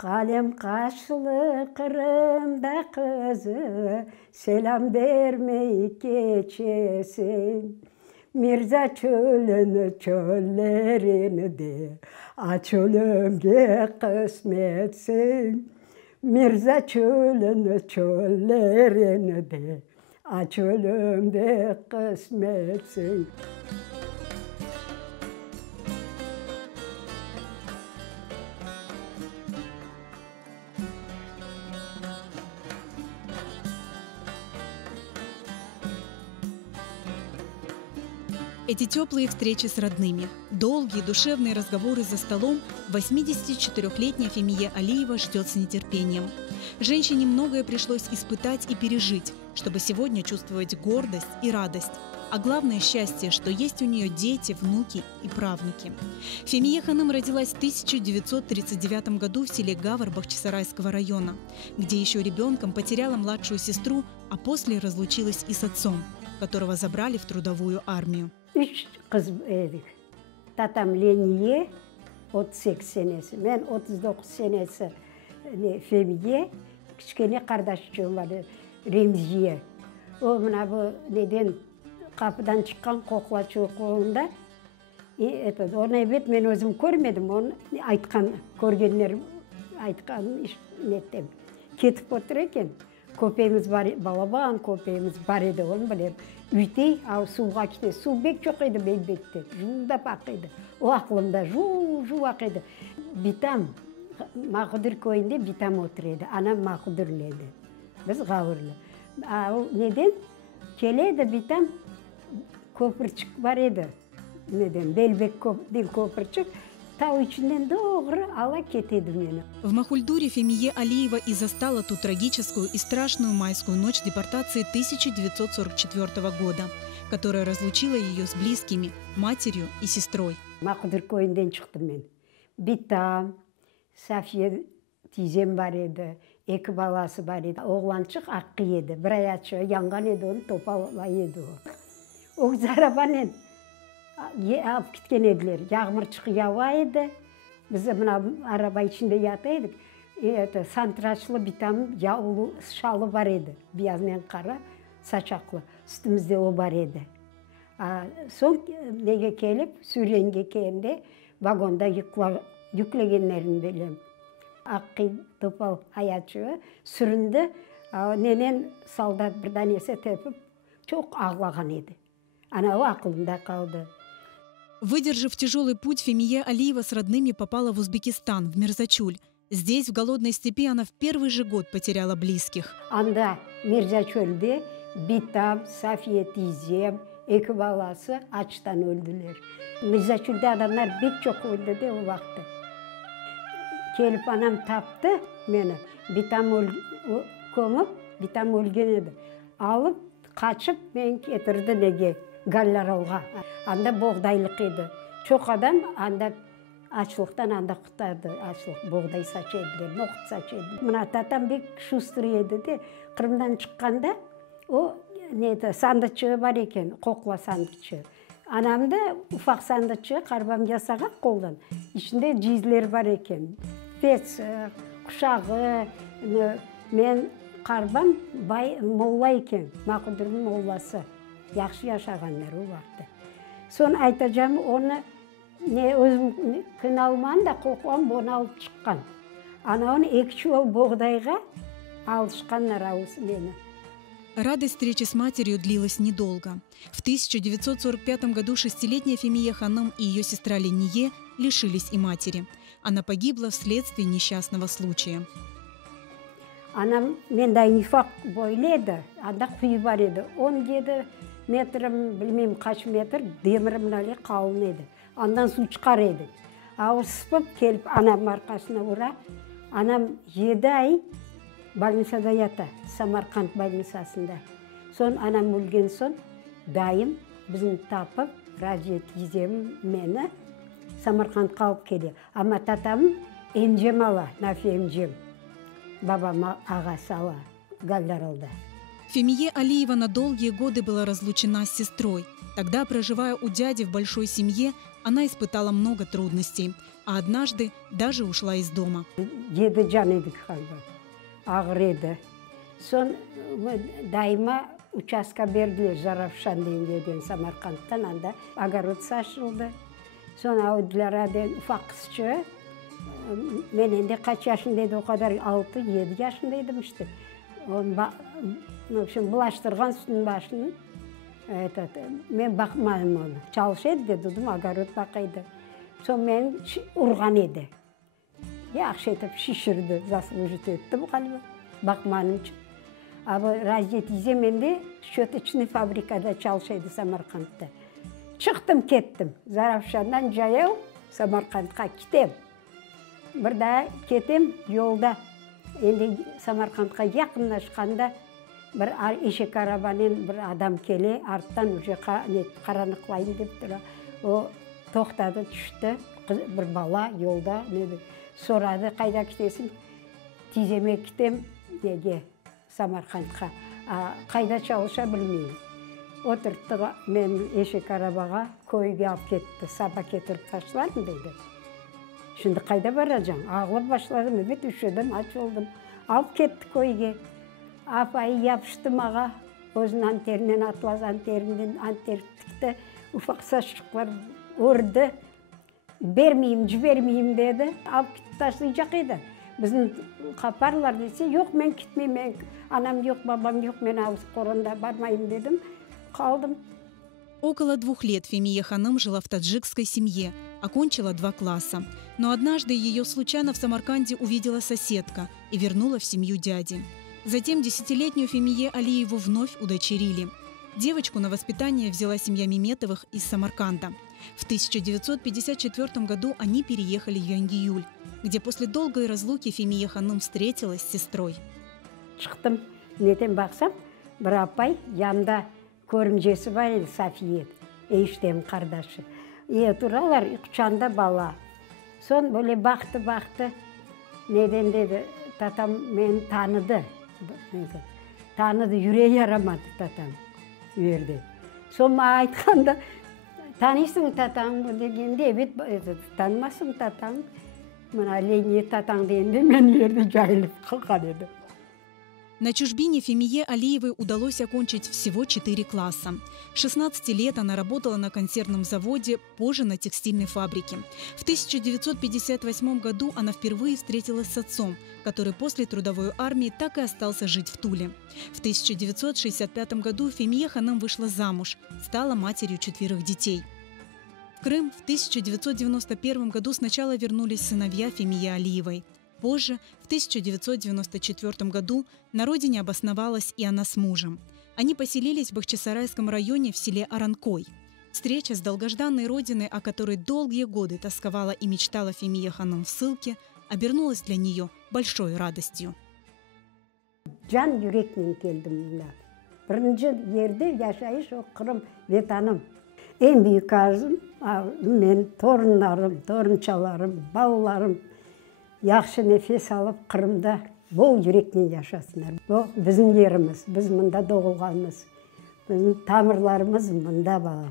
Kalem kaşlı Kırım'da kızı, selam vermeyip geçesin. Mirza çölünü çöllerini de, aç ölümge kısmetsin. Mirza çölünü çöllerini de, aç ölümge kısmetsin. Эти теплые встречи с родными, долгие душевные разговоры за столом 84-летняя Фемия Алиева ждет с нетерпением. Женщине многое пришлось испытать и пережить, чтобы сегодня чувствовать гордость и радость. А главное счастье, что есть у нее дети, внуки и правнуки. Фемия Ханым родилась в 1939 году в селе Гавар Бахчисарайского района, где еще ребенком потеряла младшую сестру, а после разлучилась и с отцом, которого забрали в трудовую армию. 3 kız edik. Tatam Leniye 38 senesi, ben 39 senesi Femiye, küçükene kardeşçiğim var Remziye. O mına bu neden kapıdan çıkan koklaçı kolunda. Onu evet ben özüm görmedim, onu aytkan, görgenlerim aytkan nettim. Ketip otururken, köpeğimiz var, balaban köpeğimiz var edi, onu bileyim. Ütey, suға кетті. Су бек жоқ еді белбекте, жуылдап ақиды. О ақылымда жу ақиды. Битам, Мақұдыр көйінде битам отыр еді. Анам Мақұдырледі. Біз ғауырлы. Неден? Келеді битам, көпірчік бар еді. Неден? Белбек көпірчік. Тау içinden doğru ала кетеді мені. В Махульдуре Фемия Алиева и застала ту трагическую и страшную майскую ночь депортации 1944 года, которая разлучила ее с близкими, матерью и сестрой. Мақұдыр көйінден шықтым мен. Битам, Сафия тизем бар еді, 2 баласы бар еді. Оғланшық аққы еді, бір аячы янған еді, оны топала еді. Оқ зарабанен алып кеткен еділер. Яғмырчық яуа еді. Біз мына араба ішінде ята едік. Сантырашлы битам яулы шалы бар еді. Биязмен қара, сачақлы. Үстімізде о бар еді. Соң неге келіп, Сүренге келінде вагонда yüklегенлерін білем. Аққи топал аячы сүрінді. Ненен солдат бірдан есе тепіп, çok ağlаған еді. Анау ақылында қалды. Выдержав тяжелый путь, Фемия Алиева с родными попала в Узбекистан, в Мирзачуль. Здесь, в голодной степи, она в первый же год потеряла близких. Анда Мирзачульде Битам, Сафия тизем, 2 баласы açtan öldüler. Мирзачульде адамдар бек çok öldü de o vakti. Келіп анам тапты мені. Битам көміп, Битам өлген еді. Алып, қачып, мен кетірді неге? Галларалға. Анда боғдайлық еді. Çok адам анда açlıqtan анда құтады. Açlıq, боғдай сачы еділер, ноқыт сачы еділер. Мына татам бек шустыр еді де, Қырымдан шыққанда, о сандықчы бар екен, қоқла сандықчы. Анамда уфақ сандықчы қарбам жасаған қолдан. Ішінде жезлер бар екен. Пец, құшағы, мен қарбам молла екен, Мақұдырдың молласы. Яқшы яшағандар о вақты. Сон айтажам, оны өзім күн алман да қоқуам бұны алып шыққан. Анауын 2 жол боғдайға алып шыққандар ауыз мені. Радость встречи с матерью длилась недолго. В 1945 году 6-летняя Фемия Ханым и ее сестра Ление лишились и матери. Она погибла вследствие несчастного случая. Анам мендай нифақ бойледі, анда құйы бар еді. 17 метрім, білмеймін қаш метр, демірім нәле қалын еді. Андан су шығар еді. Ауырсыпып келіп анам арқасына ұра. Анам 7 ай больницада ята, Самарқанд больницасында. Сон анам өлген сон, дайым біздің тапып, Раджет езем мені Самарқанд қалып келе. Ама татам емжем ала, нафи емжем. Бабама ағасы ала, Галдаралда. Фемия Алиева на долгие годы была разлучена с сестрой. Тогда, проживая у дяди в большой семье, она испытала много трудностей, а однажды даже ушла из дома. Деді жан едік қалды, ağır еді. Сон дайыма участка берділер Жаравшан деген Самарқандтан, анда огород сашылды. Сон ауыдылар аден ufak kızçı. Men endi kaç yaşındaydı o kadar 6-7 yaşındaydım işte. Bulaştırgan sütün başını. Men bakmadım onu. Çalışıydı dedim, огород bakıydı. Son men urgan edi. Yaxşı etip şişirdi, zaslujit ettim galiba. Bakmadım için. Ama Raziyet izem de şötüçlü fabrikada çalışıydı Samarkand'da. Çıktım kettim. Zarafşan'dan jayau Samarkand'a gitem. Bir daha ketem yolda. Endi Samarkand'a yakınlaşkanda bir eşek arabanın bir adam kele arttan уже karanlıklayın dep tura. O toxtadı, düştü. Bir bala yolda soradı, kayda gitesin? Tizeme gitem nege Samarkand'a. Kayda çalışa bilmeyim. Oturttu men eşek arabaga koyga alып ketti. Sabah getirip taşlar mı dedi. Şimdi kayda varacağım. Ağlıp başladım, evet üşüdüm, aç oldum. Alıp ketti koyga. Apayı yapıştım ağa. Özün anterinden, atlas anterinden antertikte ufak saçlıklar ordu. Vermeyeyim, cibermeyeyim dedi. Alıp gitti taşlayacak edi. Bizim kaparlar dese, yok men gitmeyeyim, anam yok, babam yok, men ağız koronda barmayayım dedim. Kaldım. Около 2 лет Фемия Ханым жила в таджикской семье, окончила 2 класса. Но однажды ее случайно в Самарканде увидела соседка и вернула в семью дяди. Затем 10-летнюю Фемие Алиеву вновь удочерили. Девочку на воспитание взяла семья Меметовых из Самарканда. В 1954 году они переехали в Янгиюль, где после долгой разлуки Фемия Ханым встретилась с сестрой. Çıktım, neden baksam, bir apay yanında körümcesi var edi, Safiye, eniştemin kardeşi. Duralar, kucağında bala. Son böyle baktı, neden dedi, tatam beni tanıdı. Tanıdı, yüreği yaramadı tatam, verdi. Son bana aytkanda, tanıysın tatam degende, evet tanımasın tatam. Bana Leyniye tatam deyince ben yerde cahilip kalkan edi. На чужбине Фемие Алиевой удалось окончить всего 4 класса. 16 лет она работала на консервном заводе, позже на текстильной фабрике. В 1958 году она впервые встретилась с отцом, который после трудовой армии так и остался жить в Туле. В 1965 году Фемия Ханым вышла замуж, стала матерью 4 детей. В Крым в 1991 году сначала вернулись сыновья Фемии Алиевой. Позже, в 1994 году, на родине обосновалась и она с мужем. Они поселились в Бахчисарайском районе в селе Аранкой. Встреча с долгожданной родиной, о которой долгие годы тосковала и мечтала Фемия Ханым в ссылке, обернулась для нее большой радостью. Can yürekle geldim buna. Birinci yerde yaşayış o Kırım vatanım. En büyük arzum, men torunlarım, torunçalarım, ballarım yaxşı nefes alıp Kırım'da bol yürekle yaşasınlar. Bu bizim yerimiz, biz mında doğulganımız, bizim tamırlarımız mında bağlı.